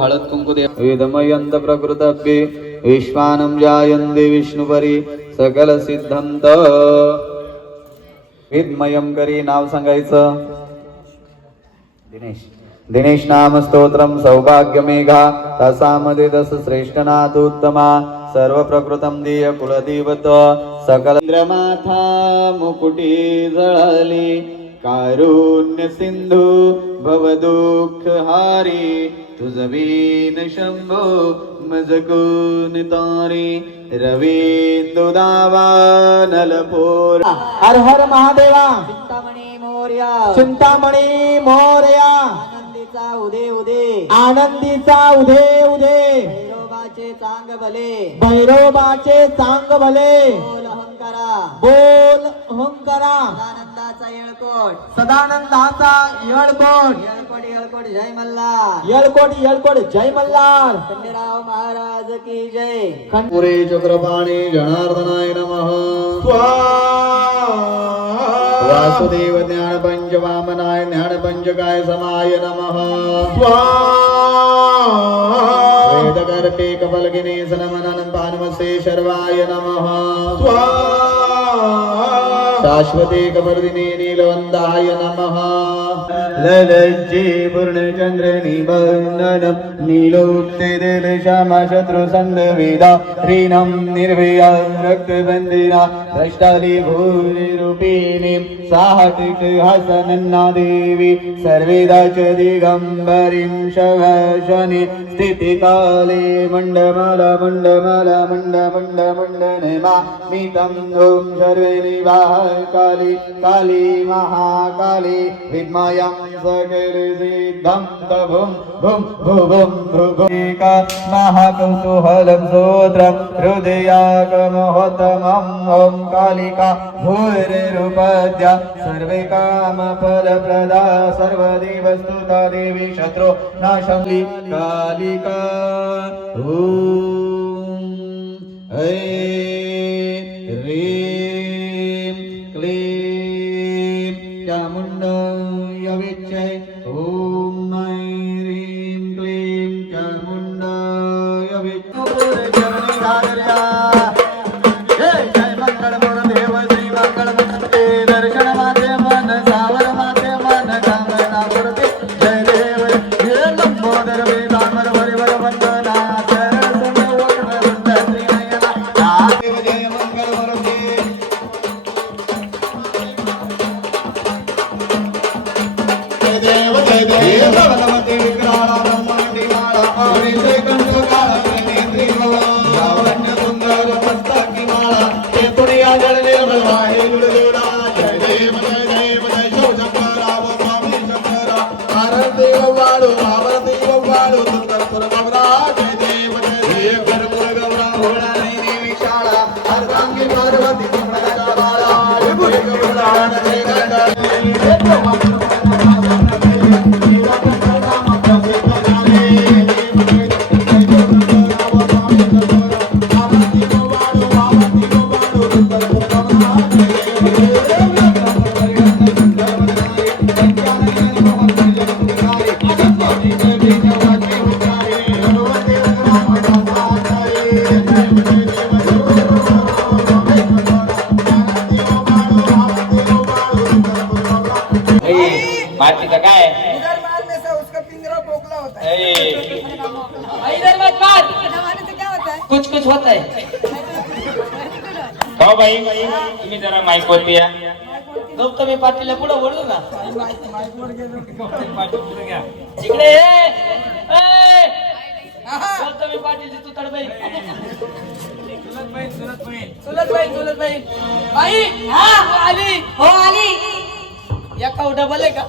हळद कुंकू दे वेदमयंत प्रकृतभ्ये विश्वानं जायन्ते विष्णुपरी सकल सिद्धंत वेदमयं करी नाव सांगायचं दिनेश नाम स्तोत्रम सौभाग्य मेघा तसामध्ये दस श्रेष्ठ नाथोत्तमा सर्व प्रकृतम देय कुलदेवत सकल इंद्रमाथा मुकुटी जळाली कारुण्य सिंधू भवदुःख हारी तुझवीन शंभो मजकून तारी रवींदु दावा नलपोर हर हर महादेवा चिंतामणी मोर्या चिंतामणी मोरया आनंदीचा उदे उदे आनंदीचा उदे उदे भैरोबाचे चांग भले भैरोबाचे चांग भले बोल हंकारा बोल ओंकारा आनंदाचा येळकोट सदानंदाचा येळकोट येळकोट येळकोट जय मल्हार येळकोट येळकोट जय मल्हार खंडेराव महाराज की जय पुरे चक्रपाणी जनार्दनाय नमः वासुदेव ज्ञान पंच वामनाय ज्ञान पंचकाय समाय नमः वेदकर्ते कपलगिने सनमननं पानमसे शर्वाय नमः शाश्वते कपर्दिने नीलवन्दाय नमः ललज्जे पूर्णचन्द्र निबन्धनं नीलोक्ते दिलश्यामा शत्रु संदवेदा ह्रीनं निर्भया रक्तबन्दिना भ्रष्टाली भूरिरूपिणीं साहतिक हसनन्ना देवी सर्वेदा च दिगम्बरीं शवशनि स्थितिकाले मण्डमाला मण्डमाला मण्डमण्डमण्डनमा मितं ॐ सर्वे निवाह काली काली महाकाली विद्मयं सकलसिद्धं तभुं भुं भुवं भृगुका महाकौतूहलं स्तोत्रं हृदयाकमहोत्तमं ॐ कालिका भूरिरूपद्या सर्वे कामफलप्रदा सर्वदेवस्तुता देवी शत्रु नाशंली कालिका ॐ ऐं ह्रीं क्लीं चामुण्डाय विच्चै ॐ ऐं ह्रीं क्लीं चामुण्डाय विच्चै जय मंगल मूर्ति देव श्री मंगल मूर्ति दर्शन माते मन सावर माते मन कामना मूर्ति जय देव हे लंबोदर वेदामर परिवर वंदना सरस वक्र वृंद त्रिनयना देव जय मंगल मूर्ति जय देव भगवती विग्रहाला ब्रह्मांडी माला हरिषे कंठ काळ नेत्री लावण्य सुंदर मस्तकी माळा हे पुण्या जळ निर्मल वाहे गुरुदेवरा जय देव जय शिव शंकरा व स्वामी शंकरा आरती वाळू सुंदर सुर गौरा जय देव जय करमुळ गौरा भोळा देवी शाळा अर्धांगी पार्वती सुंदर बाळा विभुरी गौरा जय गंगा मारतीचा काय इधर मारने से उसका पिंजरा खोखला होता है। इधर मत मार मारने से क्या होता है? कुछ होता है हो भाई तुम्ही जरा माईक वरती या गौतमी पाटीलला पुढे वळू ना इकडे गौतमी पाटीलची तू तडबाई चुलत बहीण बाई हाँ आली हो आली या का डबल आहे का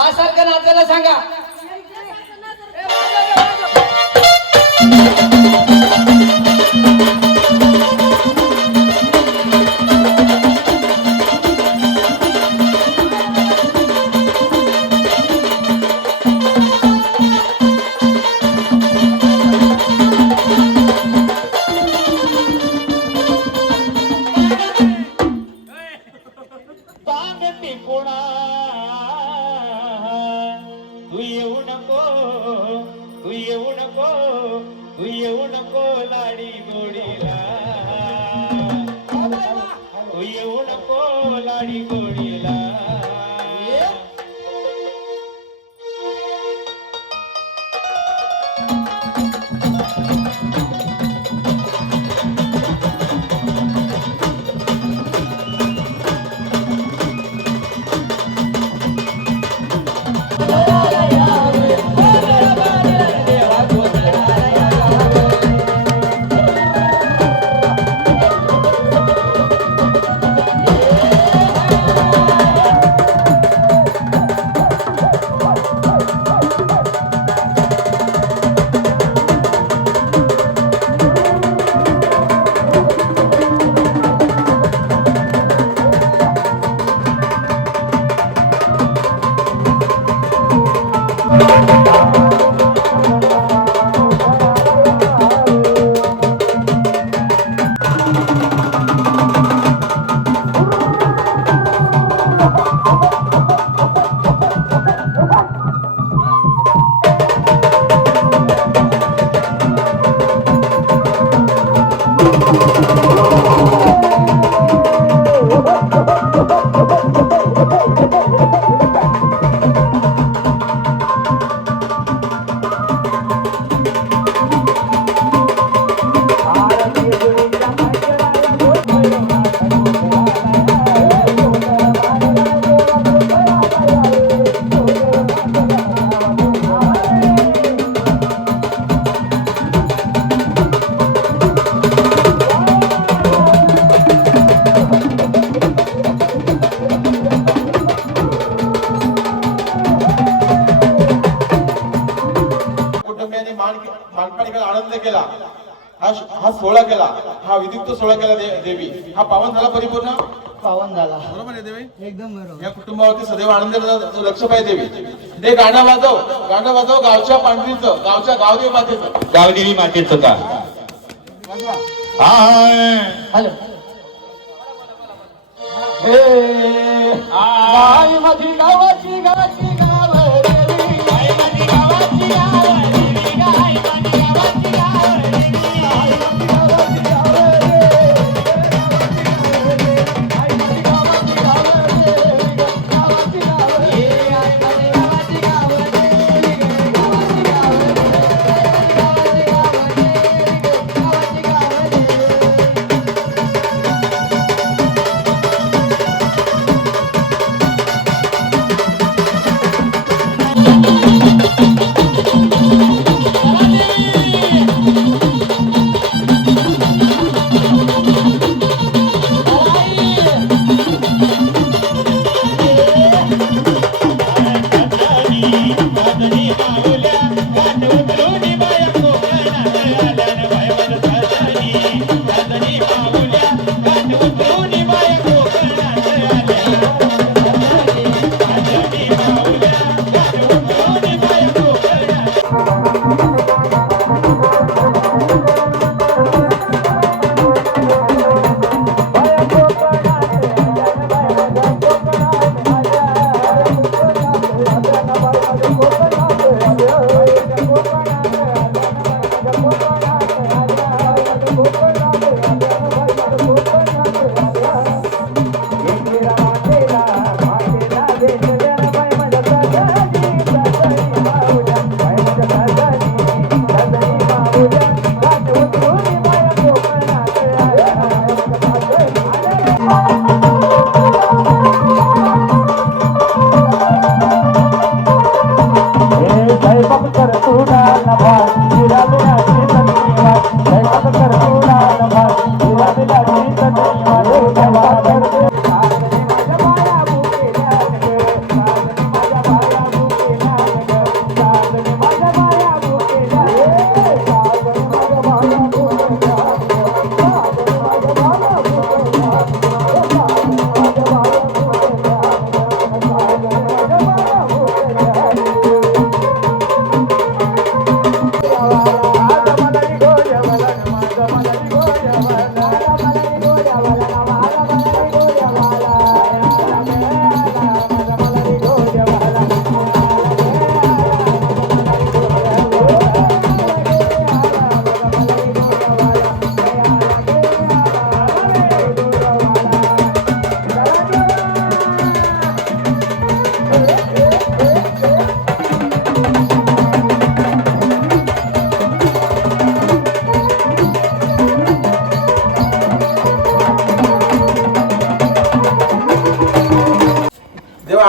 मासारखं नाचायला सांगा. ए, वाजव रे, वाजव. सांगते कोणा तू येऊ नको, तू येऊ नको, तू येऊ नको लाडी गोडीला, तू येऊ नको लाडी गोडीला. कुटुंबियांनी मालपाणीकडे आनंद केला, हा सोहळा केला, हा विधियुक्त सोहळा केला. देवी हा पावन झाला, परिपूर्ण पावन झाला. बरोबर आहे देवी. एकदम बरोबर. या कुटुंबावरती सदैव आनंद लक्ष पाहिजे देवी. दे गाणं वाजव, गाणं वाजव गावच्या पांढरीचं, गावच्या गावदेवी मातेचं. गावदेवी मातेचं का? हॅलो. आई माझी गावाची गावाची गाव देवी, आई माझी गावाची गाव देवी, आई माझी गावाची गाव देवी, आई माझी गावाची गाव देवी, आई माझी गावाची गाव देवी, गावाची गाव देवी, आई माझी गावाची गाव देवी, गावाची गाव देवी, गावाची गाव देवी.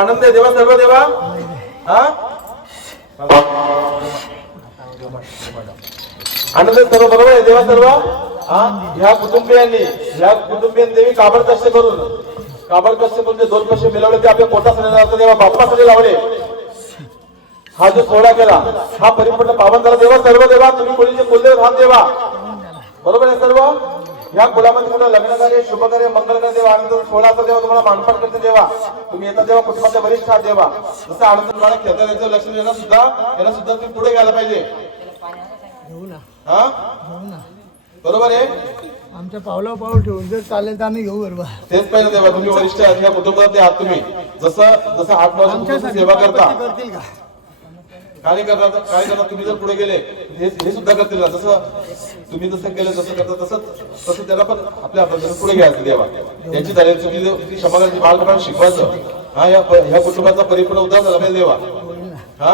आनंद आहे देवा सर्व देवा हा आनंद सर्व बरोबर आहे देवा सर्व हा ह्या कुटुंबियांनी देवी काबड कष्ट करून जे 2 पैसे मिळवले ते आपल्या पोटासाठी देवा बाप्पासाठी लावले हा जो सोहळा केला हा परिपूर्ण पावन झाला देवा सर्व देवा तुम्ही कोणीचे कुलदेव धाम देवा बरोबर आहे सर्व ह्या कुलामध्ये कुठं लग्न कार्य शुभ कार्य मंगल कार्य देवा आनंद सोहळा असं देवा तुम्हाला मानपाट करते देवा तुम्ही येतात देवा कुटुंबाच्या वरिष्ठ आहात देवा जसं आनंद तुम्हाला खेळता याचं लक्ष यांना सुद्धा तुम्ही पुढे घ्यायला पाहिजे हा बरोबर आहे आमच्या पावला पाऊल ठेवून जर चालेल तर आम्ही घेऊ बरोबर तेच पाहिजे देवा तुम्ही वरिष्ठ आहात या कुटुंबात आहात तुम्ही जसं 8 वर्ष सेवा करता करतील का काय करणार तुम्ही जर पुढे गेले हे सुद्धा करतील ना जसं तुम्ही जसं केलं जसं करता तसं त्याला पण आपल्या पुढे घ्यायचं देवा यांची झालेली चुकी क्षमा करायची बालपणा शिकवायचं हा ह्या कुटुंबाचा परिपूर्ण उद्धार झाला पाहिजे देवा हा